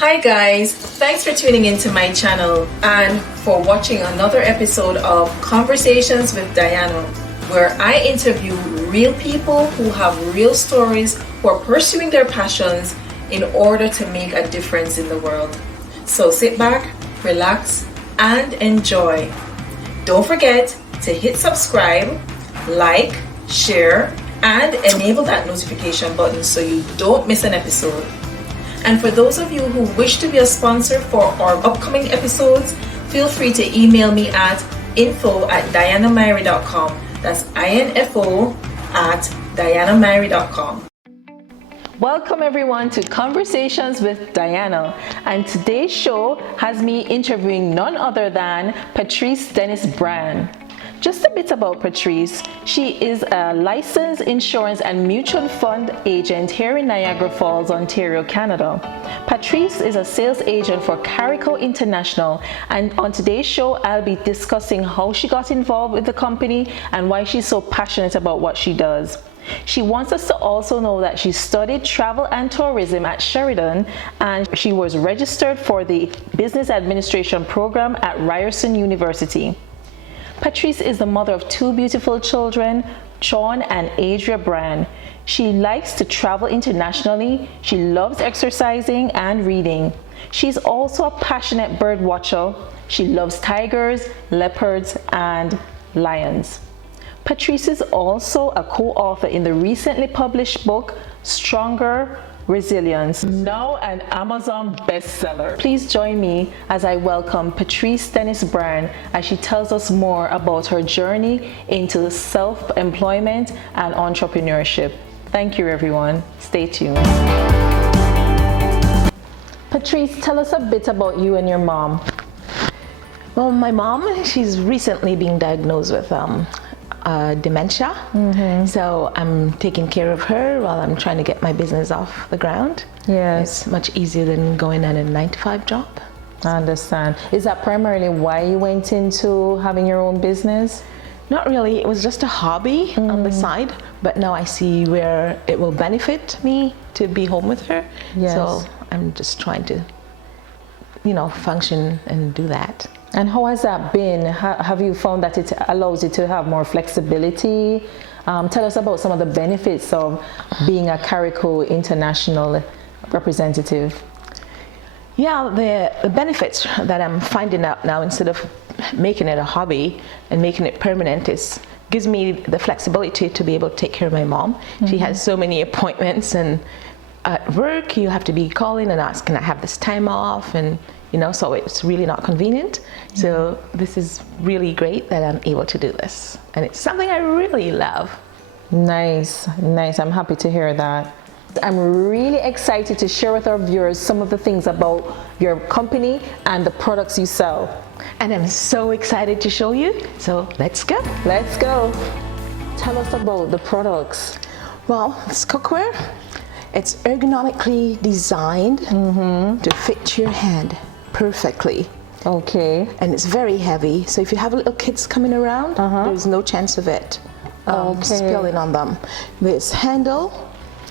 Hi guys, thanks for tuning into my channel and for watching another episode of Conversations with Diana, where I interview real people who have real stories, who are pursuing their passions in order to make a difference in the world. So sit back, relax, and enjoy. Don't forget to hit subscribe, like, share, and enable that notification button so you don't miss an episode. And for those of you who wish to be a sponsor for our upcoming episodes, feel free to email me at info@dianamyrie.com. That's info@dianamyrie.com. Welcome everyone to Conversations with Diana, and today's show has me interviewing none other than Patrice Dennis-Bryan. Just a bit about Patrice. She is a licensed insurance and mutual fund agent here in Niagara Falls, Ontario, Canada. Patrice is a sales agent for Carico International, and on today's show I'll be discussing how she got involved with the company and why she's so passionate about what she does. She wants us to also know that she studied travel and tourism at Sheridan, and she was registered for the business administration program at Ryerson University. Patrice is the mother of two beautiful children, Sean and Adria Bryan. She likes to travel internationally. She loves exercising and reading. She's also a passionate bird watcher. She loves tigers, leopards, and lions. Patrice is also a co-author in the recently published book, Stronger Resilience, now an Amazon bestseller. Please join me as I welcome Patrice Dennis-Bryan as she tells us more about her journey into self-employment and entrepreneurship. Thank you, everyone. Stay tuned. Patrice, tell us a bit about you and your mom. Well, my mom, she's recently been diagnosed with dementia. So I'm taking care of her while I'm trying to get my business off the ground. Yes. It's much easier than going on a 9-to-5 job. I understand. Is that primarily why you went into having your own business? Not really. It was just a hobby on the side, but now I see where it will benefit me to be home with her. Yes. So I'm just trying to, function and do that. And how has that been? Have you found that it allows you to have more flexibility? Tell us about some of the benefits of being a Carico International representative. Yeah, the benefits that I'm finding out now, instead of making it a hobby and making it permanent, gives me the flexibility to be able to take care of my mom. She has so many appointments, and at work you have to be calling and asking, can I have this time off? And so it's really not convenient. So this is really great that I'm able to do this. And it's something I really love. Nice. I'm happy to hear that. I'm really excited to share with our viewers some of the things about your company and the products you sell. And I'm so excited to show you. So let's go. Let's go. Tell us about the products. Well, it's cookware. It's ergonomically designed to fit your hand perfectly. Okay. And it's very heavy, so if you have little kids coming around, there's no chance of it spilling on them. This handle,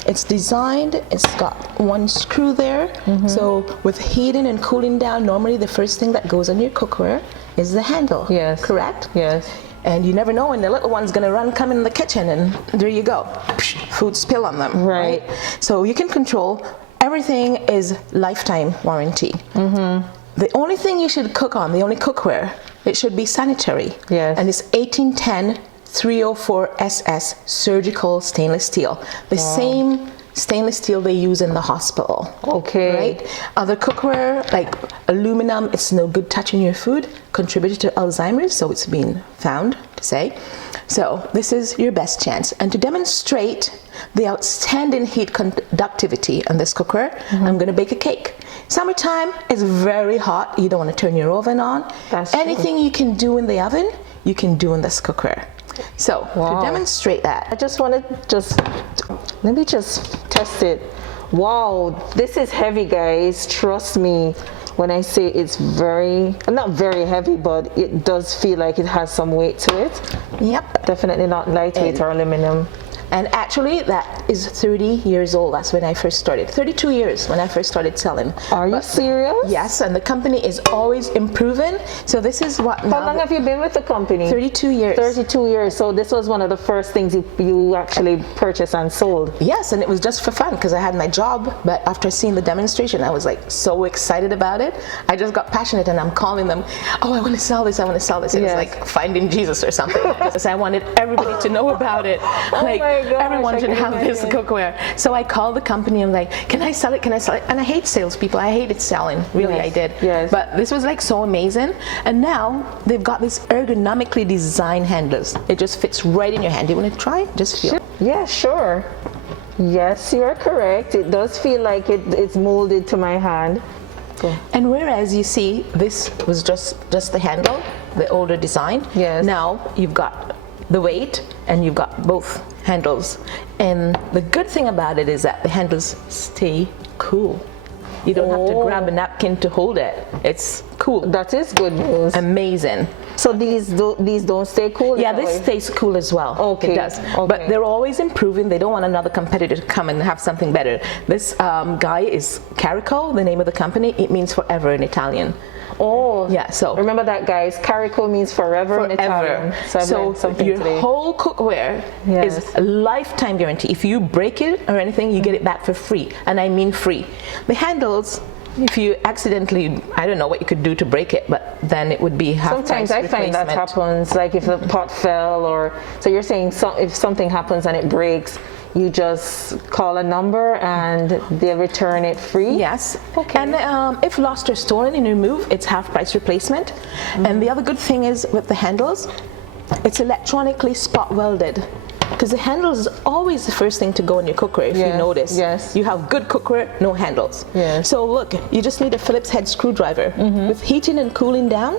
it's designed, it's got one screw there, so with heating and cooling down, normally the first thing that goes on your cookware is the handle. Yes. Correct? Yes. And you never know when the little one's gonna come in the kitchen, and there you go, food spill on them. Right. So you can control. Everything is lifetime warranty. The only thing you should cook on, the only cookware, it should be sanitary. Yes. And it's 1810 304 SS surgical stainless steel. The same stainless steel they use in the hospital. Okay. Right? Other cookware, like aluminum, it's no good touching your food, contributed to Alzheimer's, so it's been found to say. So this is your best chance. And to demonstrate the outstanding heat conductivity on this cookware, I'm going to bake a cake. Summertime is very hot. You don't want to turn your oven on. That's Anything true. you can do in the oven, you can do in this cookware. So to demonstrate that, I just want to let me just test it. Wow, this is heavy, guys. Trust me when I say it's not very heavy, but it does feel like it has some weight to it. Yep. Definitely not lightweight or aluminum. And actually, that is 30 years old. That's when I first started. 32 years when I first started selling. Are you serious? Yes, and the company is always improving. So this is what. How long have you been with the company? 32 years. 32 years. So this was one of the first things you actually purchased and sold. Yes, and it was just for fun because I had my job. But after seeing the demonstration, I was like so excited about it. I just got passionate, and I'm calling them, oh, I want to sell this, I want to sell this. It was like finding Jesus or something. Because I wanted everybody to know about it. Like, my gosh, everyone should have this cookware. So I called the company, I'm like, can I sell it, can I sell it? And I hate salespeople, I hated selling, really, I did. Yes. But this was like so amazing. And now they've got this ergonomically designed handles. It just fits right in your hand. Do you want to try? Just feel. Yeah, sure. Yes, you are correct. It does feel like it's molded to my hand. Cool. And whereas you see this was just the handle, the older design, yes. Now you've got the weight and you've got both handles. And the good thing about it is that the handles stay cool. You don't have to grab a napkin to hold it. It's cool. That is good news. Amazing. So these don't stay cool? Yeah, this stays cool as well. Okay. It does. Okay. But they're always improving. They don't want another competitor to come and have something better. This guy is Carico, the name of the company. It means forever in Italian. Oh, yeah. So remember that, guys. Carico means forever in Italian. So your today. whole cookware is a lifetime guarantee. If you break it or anything, you get it back for free, and I mean free. The handles, if you accidentally, I don't know what you could do to break it, but then it would be half Sometimes price I find that happens, like if the pot fell, or so you're saying if something happens and it breaks, you just call a number and they'll return it free? Yes. Okay. And if lost or stolen and removed, it's half price replacement. Mm-hmm. And the other good thing is with the handles, it's electronically spot welded. Because the handles is always the first thing to go in your cookware, if you notice. Yes. You have good cookware, no handles. Yes. So look, you just need a Phillips head screwdriver. Mm-hmm. With heating and cooling down,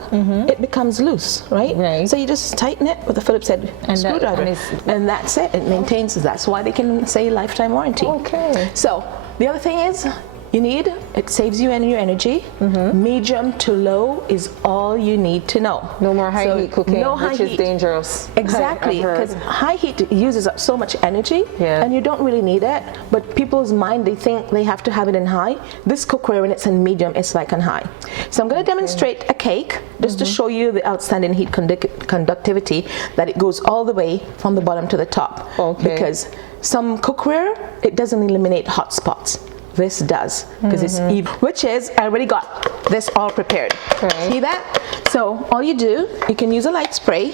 it becomes loose, right? Right. So you just tighten it with a Phillips head screwdriver. And that's it. It maintains. That's why they can say lifetime warranty. Okay. So the other thing is, it saves you your energy. Medium to low is all you need to know. No more high heat cooking, which is dangerous. Exactly, because high heat uses up so much energy, and you don't really need it. But people's mind, they think they have to have it in high. This cookware, when it's in medium, it's like on high. So I'm going to demonstrate a cake just to show you the outstanding heat conductivity, that it goes all the way from the bottom to the top. Okay. Because some cookware, it doesn't eliminate hot spots. This does, because it's even, which is, I already got this all prepared. Right. See that? So all you do, you can use a light spray,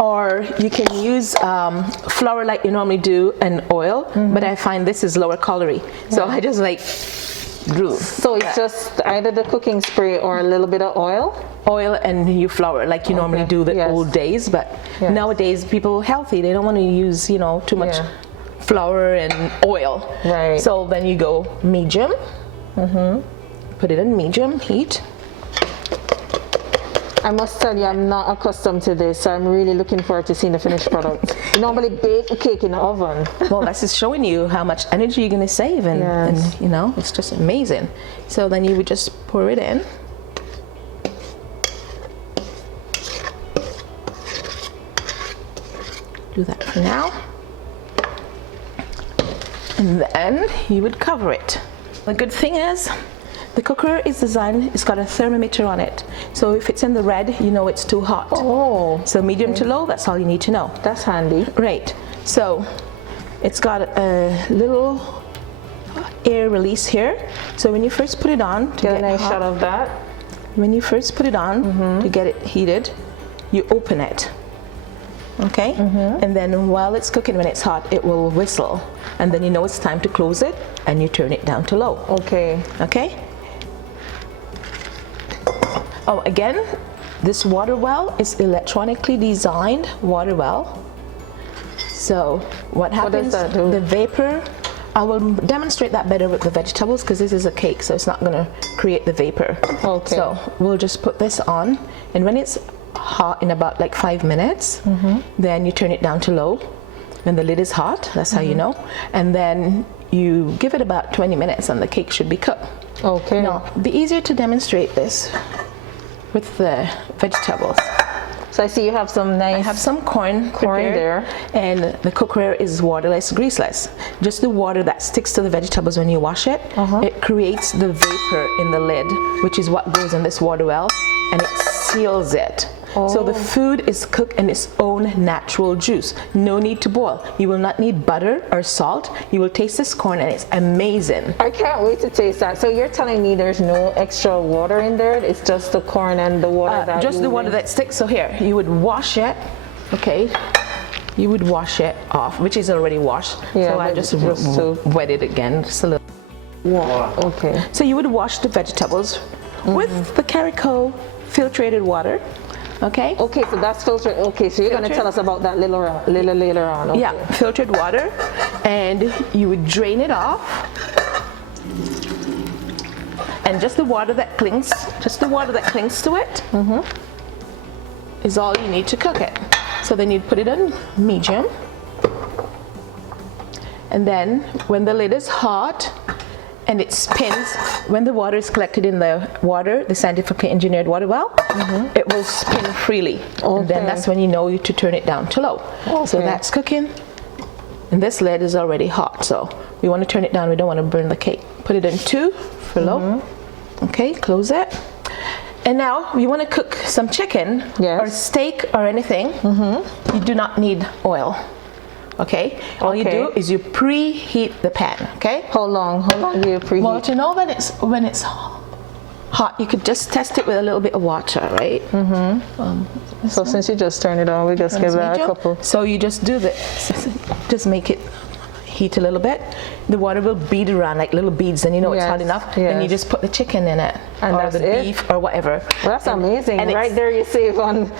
or you can use flour like you normally do and oil, but I find this is lower calorie. So I just like drew. So it's just either the cooking spray or a little bit of oil? Oil and you flour like you normally do the old days, but nowadays people are healthy. They don't want to use, too much flour and oil. Right. So then you go medium. Put it in medium heat. I must tell you, I'm not accustomed to this, so I'm really looking forward to seeing the finished product. You normally bake a cake in the oven. Well, that's just showing you how much energy you're going to save, and it's just amazing. So then you would just pour it in. Do that for now. And then you would cover it. The good thing is, the cookware is designed, it's got a thermometer on it. So if it's in the red, you know it's too hot. Oh. So medium to low, that's all you need to know. That's handy. Right. So it's got a little air release here. So when you first put it on, to get a nice shot of that. When you first put it on to get it heated, you open it. Okay? And then while it's cooking, when it's hot, it will whistle. And then you know it's time to close it, and you turn it down to low. Okay. Okay? Oh, again, this water well is electronically designed water well. So what happens, what does that do? The vapor, I will demonstrate that better with the vegetables, because this is a cake, so it's not going to create the vapor. Okay. So we'll just put this on, and when it's hot in about like 5 minutes, then you turn it down to low. When the lid is hot, that's how you know. And then you give it about 20 minutes and the cake should be cooked. Okay. Now, it'd be easier to demonstrate this with the vegetables. So I see you have some nice. I have some corn prepared, there. and the cookware is waterless, greaseless. Just the water that sticks to the vegetables when you wash it, it creates the vapor in the lid, which is what goes in this water well, and it seals it. So the food is cooked in its own natural juice. No need to boil. You will not need butter or salt. You will taste this corn and it's amazing. I can't wait to taste that. So you're telling me there's no extra water in there? It's just the corn and the water that just the water that sticks. So here, you would wash it, okay? You would wash it off, which is already washed. Yeah, so I just wet it again, just a little. Wow. Okay. So you would wash the vegetables with the Carico filtrated water. Okay. Okay, so that's filtered. Okay, so you're going to tell us about that little later on. Okay. Yeah, filtered water, and you would drain it off, and just the water that clings to it is all you need to cook it. So then you'd put it on medium, and then when the lid is hot and it spins, when the water is collected in the water, the scientifically engineered water well, it will spin freely. And then that's when you know to turn it down to low. So that's cooking, and this lid is already hot. So we want to turn it down. We don't want to burn the cake. Put it in 2 for low. Okay, close it. And now you want to cook some chicken or steak or anything. You do not need oil. Okay, all you do is you preheat the pan. Okay, how long do you preheat? Well, to know that when it's hot, you could just test it with a little bit of water, right? So since you just turned it on, we just give that a couple. So you just do this, just make it heat a little bit. The water will bead around like little beads, and you know it's hot enough. Then you just put the chicken in it, and or the beef, or whatever. Well, that's amazing. And right there, you save on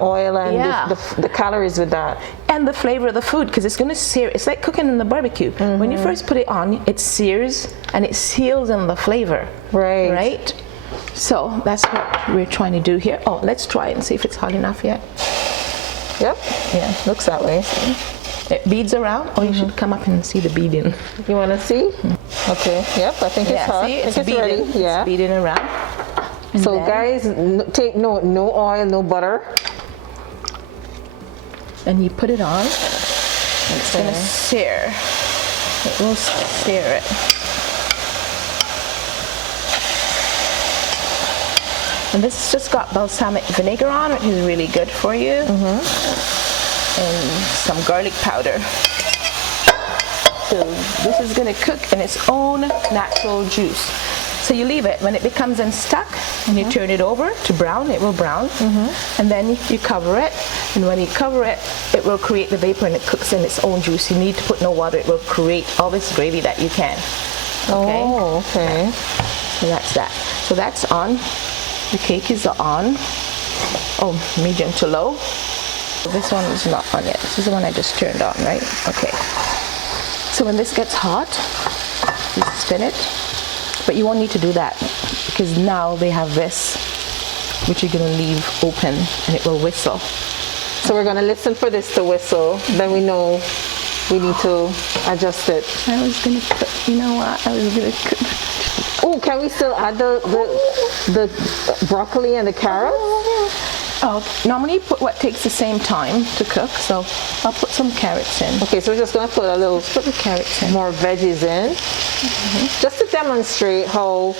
oil and the calories with that. And the flavor of the food, because it's going to sear. It's like cooking in the barbecue. When you first put it on, it sears and it seals in the flavor. Right. So that's what we're trying to do here. Oh, let's try it and see if it's hot enough yet. Yep. Yeah, looks that way. It beads around. Oh, you should come up and see the beading. You want to see? Okay. Yep. I think it's hot. See, I think it's beading. Ready. Yeah. It's beading around. And so guys, take note. No oil, no butter. And you put it on. And it's gonna sear. It will sear it. And this has just got balsamic vinegar on, which is really good for you. And some garlic powder. So this is going to cook in its own natural juice. So you leave it. When it becomes unstuck, and you turn it over to brown, it will brown. And then you cover it. And when you cover it, it will create the vapor, and it cooks in its own juice. You need to put no water. It will create all this gravy that you can. Okay? Oh, okay. So that's that. So that's on. The cake is on. Oh, medium to low. This one is not on yet. This is the one I just turned on, right? Okay. So when this gets hot, you spin it. But you won't need to do that, because now they have this, which you're going to leave open, and it will whistle. So we're going to listen for this to whistle. Then we know we need to adjust it. I was going to put, you know what? I was going to cook. Oh, can we still add the broccoli and the carrots? Oh, normally put what takes the same time to cook, so I'll put some carrots in. Okay, so we're just going to put a little put the carrots in. More veggies in, just to demonstrate how.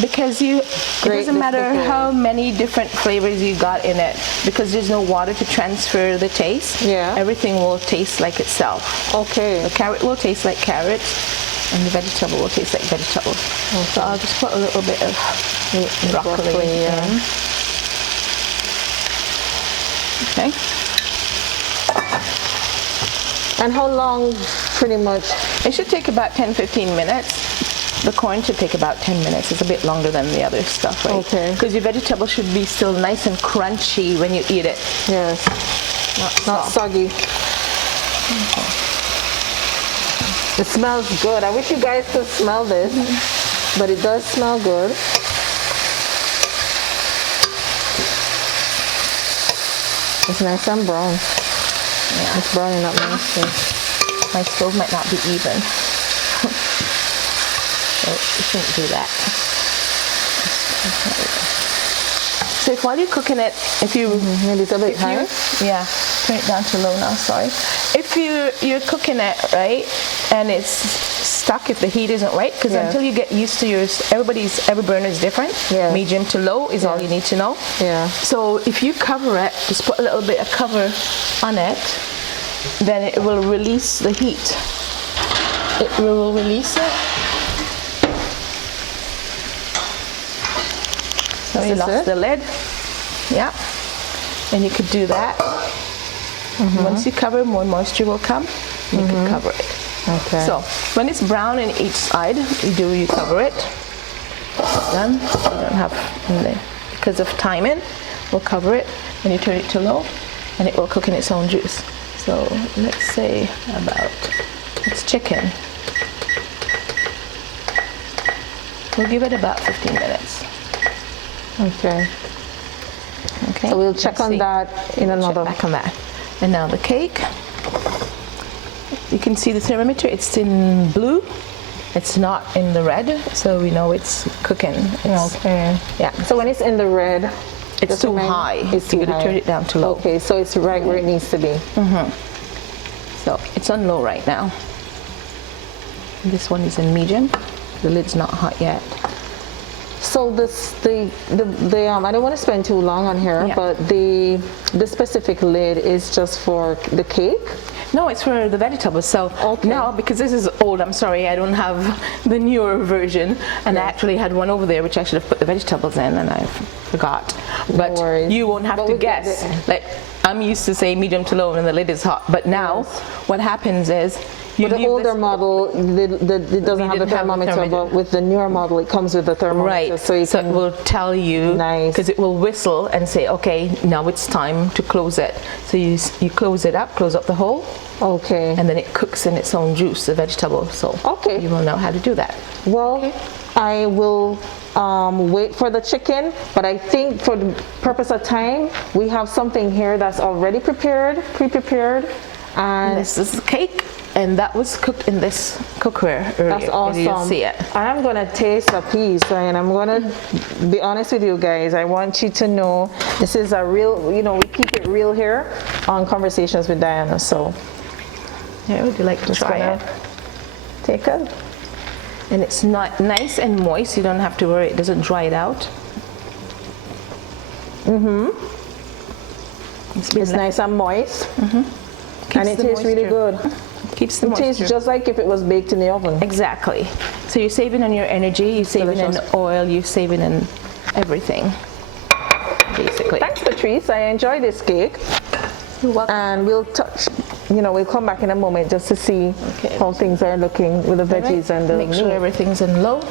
Because it doesn't matter how many different flavors you got in it, because there's no water to transfer the taste. Yeah. Everything will taste like itself. Okay. The carrot will taste like carrots, and the vegetable will taste like vegetable. Okay. So I'll just put a little bit of broccoli in. Okay. And how long, pretty much? It should take about 10-15 minutes. The corn should take about 10 minutes. It's a bit longer than the other stuff, right? Okay. Because your vegetable should be still nice and crunchy when you eat it. Yes. Not soggy. Okay. It smells good. I wish you guys could smell this, but it does smell good. It's nice and brown. Yeah. It's browning up nicely. My stove might not be even. So you shouldn't do that. So So while you're cooking it, if you maybe it's a bit higher. Yeah, turn it down to low now. Sorry. If you're cooking it right, and it's stuck, if the heat isn't right, because until you get used to yours, every burner is different. Yeah. Medium to low is all you need to know. Yeah. So if you cover it, just put a little bit of cover on it, then it will release the heat. It will release it. So you lost the lid. Yeah. And you could do that. Once you cover, more moisture will come. And you can cover it. Okay. So when it's brown in each side, you cover it. Done. You don't have, because of timing, we'll cover it. And you turn it to low, and it will cook in its own juice. So let's say it's chicken. We'll give it about 15 minutes. Okay. Okay. So we'll check on that in another. Check back on that. And now the cake. You can see the thermometer. It's in blue. It's not in the red, so we know it's cooking. Okay. Yeah. So when it's in the red, it's too high. It's too You're gonna high. turn it down to low. Okay, so it's right where it needs to be. So it's on low right now. This one is in medium. The lid's not hot yet. So the I don't want to spend too long on here, but the specific lid is just for the cake. No, it's for the vegetables. So now, because this is old, I'm sorry, I don't have the newer version, and I actually had one over there which I should have put the vegetables in, and I forgot. But you won't have to guess. Like, I'm used to say medium to low and the lid is hot, but now what happens is you the older model, it doesn't have the thermometer, but with the newer model, it comes with the thermometer. Right, so it will tell you, because it will whistle and say, okay, now it's time to close it. So you close it up, close up the hole. Okay. And then it cooks in its own juice, the vegetable. So you will know how to do that. Well, I will wait for the chicken, but I think for the purpose of time, we have something here that's already pre-prepared. And this is the cake, and that was cooked in this cookware earlier. That's awesome. You'll see it. I'm gonna taste a piece, and I'm gonna be honest with you guys. I want you to know this is a real, we keep it real here on Conversations with Diana. So, would you like to try it? Take it. And it's not nice and moist. You don't have to worry; it doesn't dry it out. It's nice and moist. And it tastes really good. Keeps the moisture. It tastes just like if it was baked in the oven. Exactly. So you're saving on your energy, you're saving in oil, you're saving in everything, basically. Thanks, Patrice. I enjoy this cake. You're welcome. And we'll we'll come back in a moment just to see how things are looking with the veggies and the Make sure everything's in low.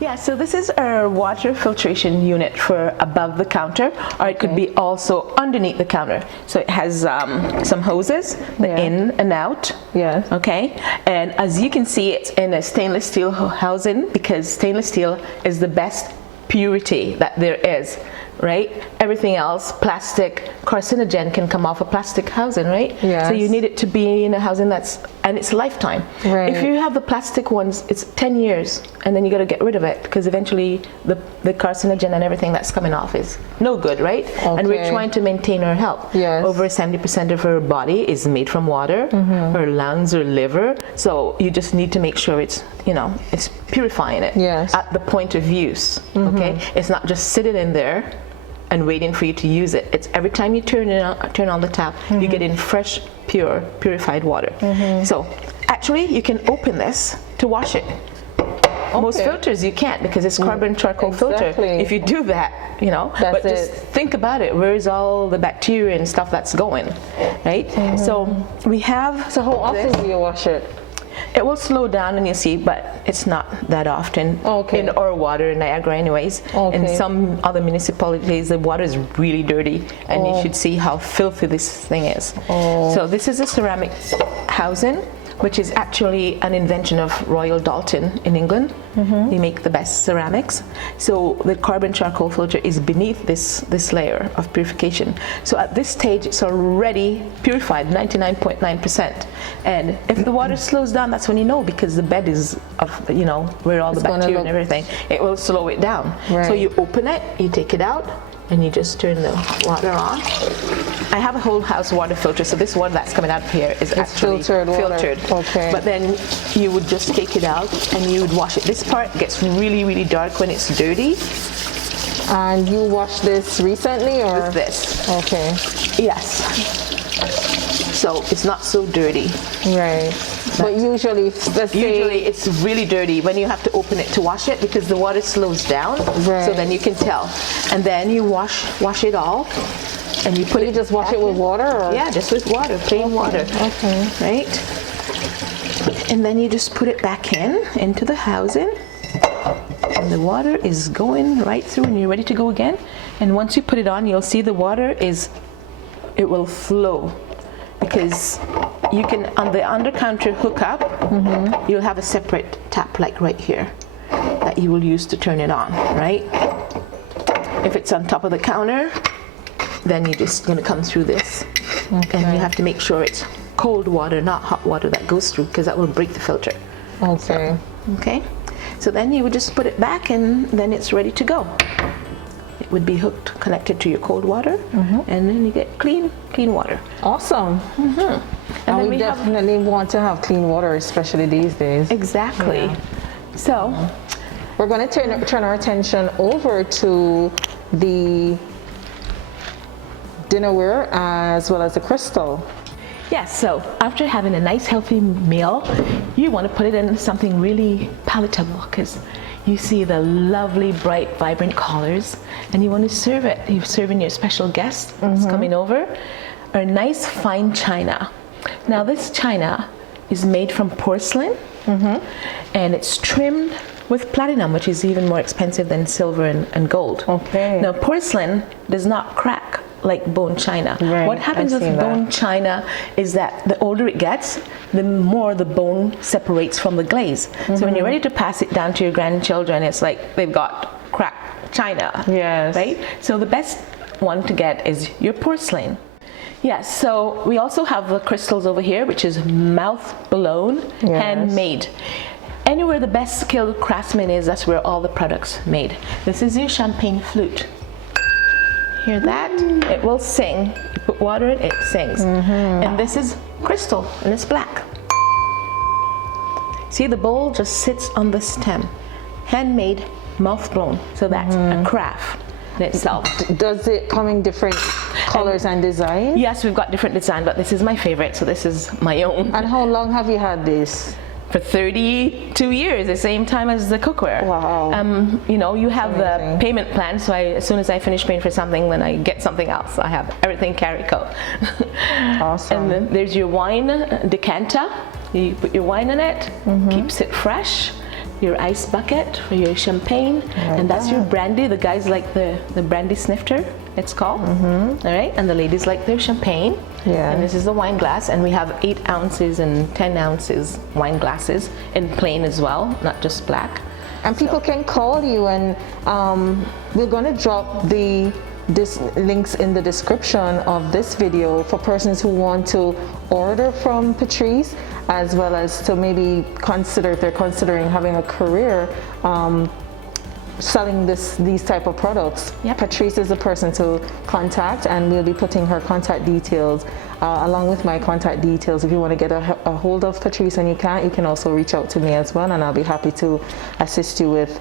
Yeah, so this is our water filtration unit for above the counter, or it could be also underneath the counter. So it has some hoses, the in and out. Yes. Okay, and as you can see, it's in a stainless steel housing, because stainless steel is the best purity that there is. Right? Everything else, plastic, carcinogen can come off a plastic housing, right? Yes. So you need it to be in a housing and it's lifetime. Right. If you have the plastic ones, it's 10 years, and then you got to get rid of it, because eventually the carcinogen and everything that's coming off is no good, right? And we're trying to maintain our health. Yes. Over 70% of our body is made from water, our lungs, our liver. So you just need to make sure it's, it's purifying it at the point of use. Okay, it's not just sitting in there and waiting for you to use it. It's every time you turn on the tap, you get in fresh, purified water. So actually, you can open this to wash it. Most filters you can't, because it's carbon charcoal filter. If you do that, but just think about it. Where's all the bacteria and stuff that's going, right? So we have. So how often do you wash it? It will slow down, and you see, but it's not that often in our water in Niagara anyways. In some other municipalities, the water is really dirty, and you should see how filthy this thing is. So this is a ceramic housing, which is actually an invention of Royal Dalton in England. They make the best ceramics. So the carbon charcoal filter is beneath this layer of purification. So at this stage, it's already purified, 99.9%. And if the water slows down, that's when you know, because the bed is of, where all the bacteria and everything, it will slow it down. So you open it, you take it out, and you just turn the water on. I have a whole house water filter, so this water that's coming out of here is actually filtered water. Okay. But then you would just take it out and you would wash it. This part gets really, really dark when it's dirty. And you washed this recently, or? With this. Okay. Yes. So it's not so dirty. Right. But usually it's really dirty when you have to open it to wash it, because the water slows down. Right. So then you can tell. And then you wash it all. And you put it. You just wash it with water, or? Yeah, just with water, plain water. Okay. Right? And then you just put it back into the housing. And the water is going right through, and you're ready to go again. And once you put it on, you'll see the water it will flow, because you can, on the under counter hookup, you'll have a separate tap like right here that you will use to turn it on, right? If it's on top of the counter, then you're just going to come through this. Okay. And you have to make sure it's cold water, not hot water that goes through, because that will break the filter. Okay. Okay. So then you would just put it back, and then it's ready to go. It would be hooked, connected to your cold water, and then you get clean water. Awesome. And we definitely want to have clean water, especially these days. Exactly. Yeah. So we're going to turn our attention over to the dinnerware as well as the crystal. Yes, so after having a nice healthy meal, you want to put it in something really palatable, because you see the lovely, bright, vibrant colors, and you want to serve it. You're serving your special guest who's coming over a nice fine china. Now this china is made from porcelain, and it's trimmed with platinum, which is even more expensive than silver and gold. Okay. Now porcelain does not crack like bone china. Right, what happens with bone china is that the older it gets, the more the bone separates from the glaze. So when you're ready to pass it down to your grandchildren, it's like they've got cracked china. Yes. Right? So the best one to get is your porcelain. Yes, so we also have the crystals over here, which is mouth blown, handmade. Anywhere the best skilled craftsman is, that's where all the products made. This is your champagne flute. Hear that? It will sing. You put water in, it sings. And this is crystal, and it's black. See, the bowl just sits on the stem. Handmade, mouth blown. So that's a craft in itself. Does it come in different colors and designs? Yes, we've got different design, but this is my favorite, so this is my own. And how long have you had this? For 32 years, the same time as the cookware. Wow. You know, you have the payment plan, so as soon as I finish paying for something, then I get something else. I have everything Carico. Awesome. And then there's your wine decanter. You put your wine in it, keeps it fresh. Your ice bucket for your champagne, and that's your brandy. The guys like the brandy snifter, it's called. All right, and the ladies like their champagne. Yeah. And this is the wine glass, and we have 8 ounces and 10 ounces wine glasses in plain as well, not just black. And people can call you, and we're going to drop the links in the description of this video for persons who want to order from Patrice, as well as to maybe consider, if they're considering having a career selling these type of products. Yep. Patrice is the person to contact, and we'll be putting her contact details along with my contact details. If you want to get a hold of Patrice and you can also reach out to me as well, and I'll be happy to assist you with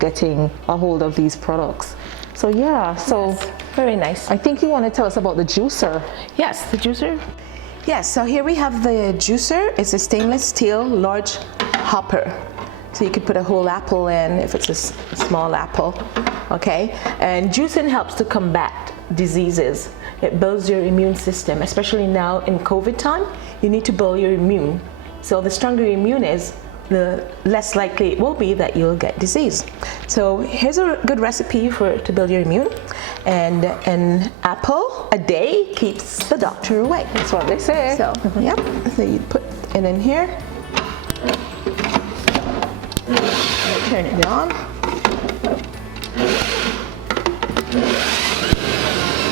getting a hold of these products. So yeah, very nice. I think you want to tell us about the juicer. Yes, the juicer. Yes, so here we have the juicer. It's a stainless steel large hopper. So you could put a whole apple in if it's a small apple, okay? And juicing helps to combat diseases. It builds your immune system, especially now in COVID time. You need to build your immune. So the stronger your immune is, the less likely it will be that you'll get disease. So here's a good recipe to build your immune. And an apple a day keeps the doctor away. That's what they say. So, yep. So you put it in here. Turn it on.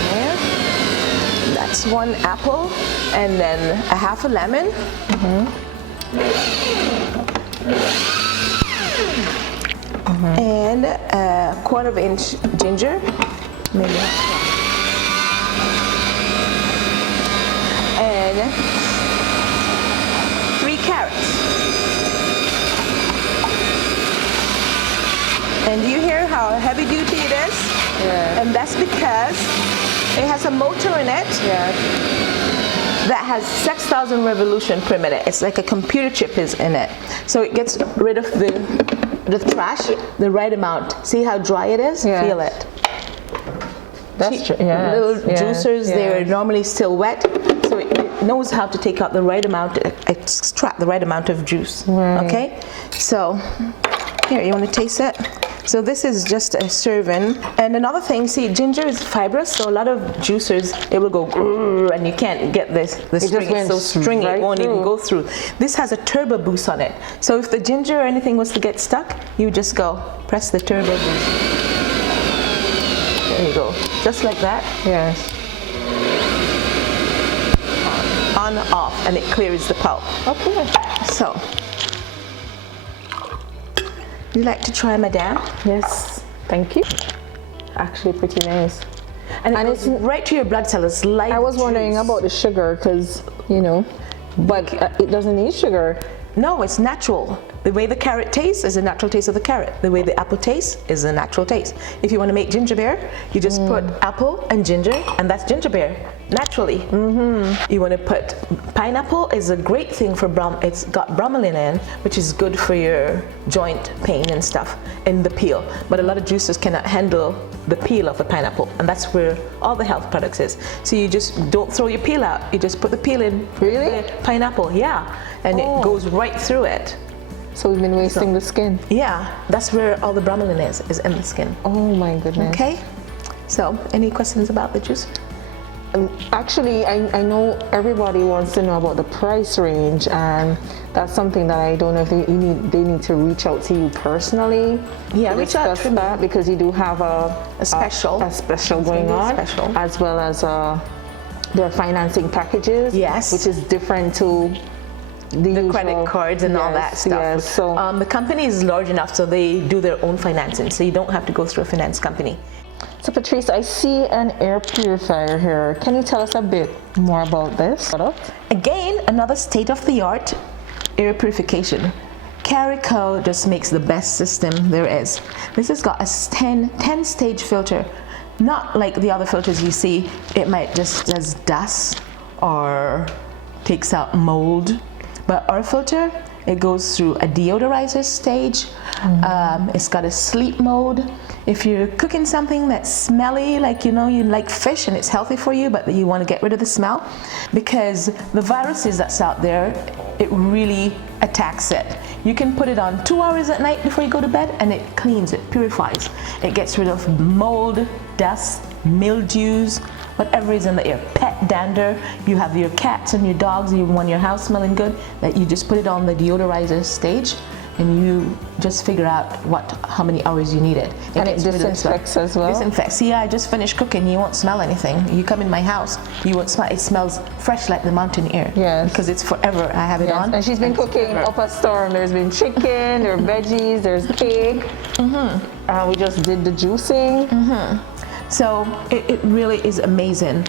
There. That's 1 apple, and then a half a lemon. And a 1/4 inch ginger. maybe. And 3 carrots. And do you hear how heavy duty it is? Yeah. And that's because it has a motor in it. Yeah. That has 6,000 revolution per minute. It's like a computer chip is in it. So it gets rid of the trash, the right amount. See how dry it is? Yes. Feel it. That's true. Yeah. Little juicers, they're normally still wet. So it knows how to take out the right amount, extract the right amount of juice. Right. Okay? So, here, you want to taste it? So this is just a serving. And another thing, see, ginger is fibrous, so a lot of juicers, it will go grrr, and you can't get the string. It's so stringy, it won't even go through. This has a turbo boost on it. So if the ginger or anything was to get stuck, you just go, press the turbo boost. There you go, just like that. Yes. On, off, and it clears the pulp. Okay. So, you like to try, madame? Yes. Thank you. Actually, pretty nice. And it's right to your blood cells. Like I was wondering about the sugar, because but it doesn't need sugar. No, it's natural. The way the carrot tastes is the natural taste of the carrot. The way the apple tastes is the natural taste. If you want to make ginger beer, you just put apple and ginger, and that's ginger beer, naturally. You want to put pineapple is a great thing for it's got bromelain in, which is good for your joint pain and stuff, in the peel. But a lot of juicers cannot handle the peel of the pineapple, and that's where all the health products is. So you just don't throw your peel out. You just put the peel in. Really? The pineapple, yeah, and it goes right through it. So we've been wasting the skin. Yeah, that's where all the bromelain is in the skin. Oh my goodness. Okay, so any questions about the juice? Actually, I know everybody wants to know about the price range, and that's something that I don't know if they need to reach out to you personally. Yeah, to reach out discuss to me. that, because you do have a special going on, as well as their financing packages. Yes, which is different to the credit cards and all that stuff. Yes, so the company is large enough so they do their own financing, so you don't have to go through a finance company. So Patrice, I see an air purifier here. Can you tell us a bit more about this product? Again, another state-of-the-art air purification. Carico just makes the best system there is. This has got a 10-stage filter. Not like the other filters you see, it might just does dust or takes out mold. But our filter, it goes through a deodorizer stage. It's got a sleep mode. If you're cooking something that's smelly, like you like fish and it's healthy for you, but you want to get rid of the smell, because the viruses that's out there, it really attacks it. You can put it on 2 hours at night before you go to bed, and it cleans it, purifies. It gets rid of mold, dust, mildews, whatever is in the air, pet dander. You have your cats and your dogs, you want your house smelling good, that you just put it on the deodorizer stage, and you just figure out how many hours you need it. And it disinfects as well? Disinfects. See, I just finished cooking, you won't smell anything. You come in my house, you won't smell, it smells fresh like the mountain air. Yes. Because it's forever, I have it on. And she's been cooking up a storm. There's been chicken, there are veggies, there's cake. We just did the juicing. So it really is amazing.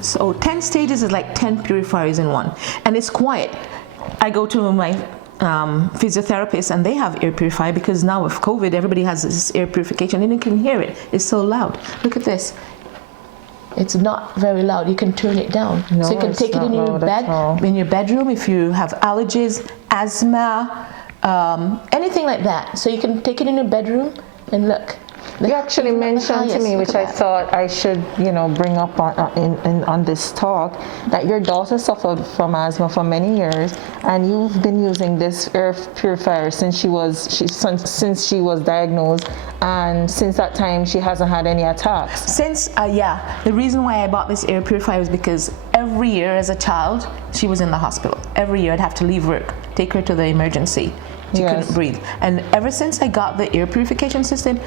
So 10 stages is like 10 purifiers in one, and it's quiet. I go to my physiotherapist, and they have air purifier, because now with COVID, everybody has this air purification, and you can hear it. It's so loud. Look at this. It's not very loud. You can turn it down. No, so you can take it in your bedroom if you have allergies, asthma, anything like that. So you can take it in your bedroom, and look. You actually mentioned to me, which I thought I should, bring up on this talk, that your daughter suffered from asthma for many years, and you've been using this air purifier since she was diagnosed, and since that time she hasn't had any attacks. The reason why I bought this air purifier is because every year as a child she was in the hospital. Every year I'd have to leave work, take her to the emergency. She couldn't breathe, and ever since I got the air purification system,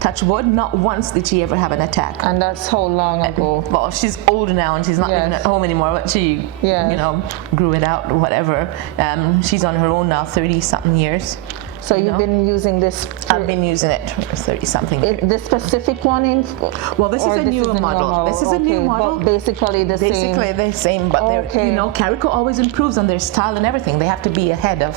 touch wood, not once did she ever have an attack. And that's how long ago? Well, she's older now, and she's not even at home anymore, but she, grew it out or whatever. She's on her own now, 30-something years. So you've been using this? I've been using it for 30-something years. The specific one in? Well, this is a newer model. This is a new model. But basically the same. Basically the same, but they're, you know, Carico always improves on their style and everything. They have to be ahead of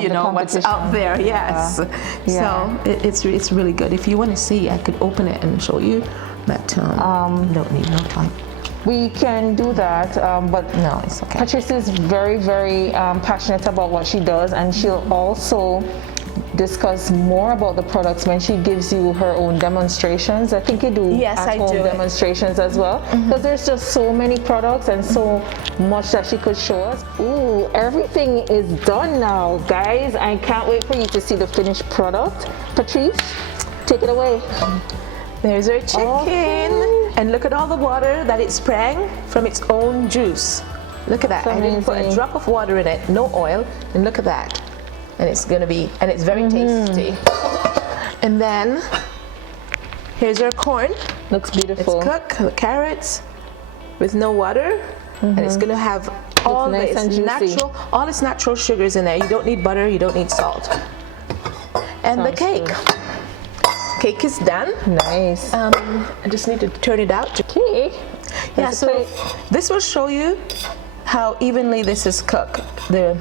you know, what's out there. Yes. So it's really good. If you want to see, I could open it and show you, but don't need no time. We can do that, but no, it's okay. Patrice is very, very passionate about what she does, and she'll also discuss more about the products when she gives you her own demonstrations. I think you do at-home demonstrations as well, because there's just so many products and so much that she could show us. Ooh, everything is done now, guys. I can't wait for you to see the finished product. Patrice, take it away. There's our chicken. And look at all the water that it sprang from its own juice. Look at that. I didn't put a drop of water in it, no oil. And look at that. And it's gonna be, and it's very tasty. And then, here's our corn. Looks beautiful. It's cooked, the carrots, with no water. And it's gonna have all its natural sugars in there. You don't need butter, you don't need salt. And the cake. Cake is done. Nice. I just need to turn it out. Okay. Yeah, so this will show you how evenly this is cooked. The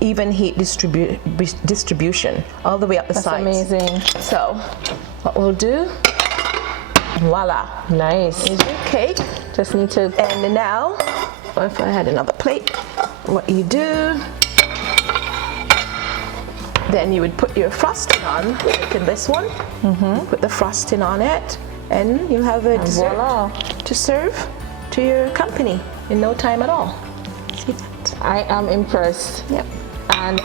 even heat distribution all the way up the sides. That's amazing. So what we'll do, voila. Nice. Here's your cake. Just need to. And now, if I had another plate, what you do, then you would put your frosting on, like in this one. Put the frosting on it, and you have a dessert to serve to your company in no time at all. See that? I am impressed. Yep. And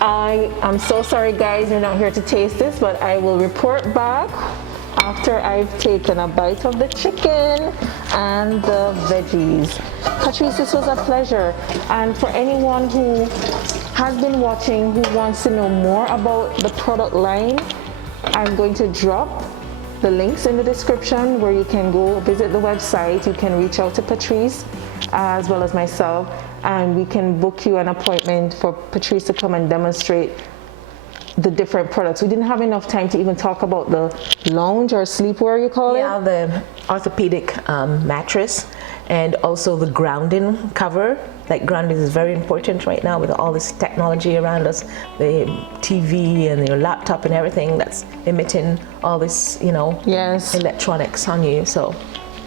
I am so sorry, guys, you're not here to taste this, but I will report back after I've taken a bite of the chicken and the veggies. Patrice, this was a pleasure. And for anyone who has been watching, who wants to know more about the product line, I'm going to drop the links in the description where you can go visit the website. You can reach out to Patrice as well as myself, and we can book you an appointment for Patrice to come and demonstrate the different products. We didn't have enough time to even talk about the lounge or sleepwear, you call it? Yeah, the orthopedic mattress, and also the grounding cover. Like, grounding is very important right now with all this technology around us, the TV and your laptop and everything that's emitting all this, you know, electronics on you. So.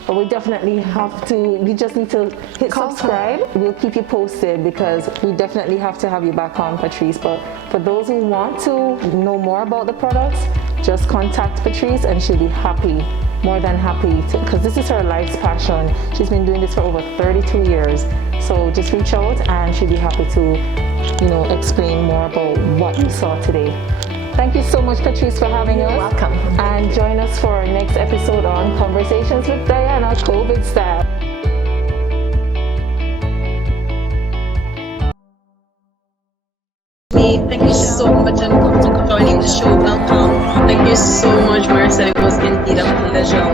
But we definitely have to, we just need to hit subscribe. We'll keep you posted because we definitely have to have you back on, Patrice. But for those who want to know more about the products, just contact Patrice and she'll be happy, more than happy to, because this is her life's passion. She's been doing this for over 32 years. So just reach out and she'll be happy to, you know, explain more about what you saw today. Thank you so much, Patrice, for having us. You're welcome. And join us for our next episode on Conversations with Diana, COVID style. Thank you so much, and for joining the show. Welcome. Thank you so much, Marcel. It was indeed a pleasure.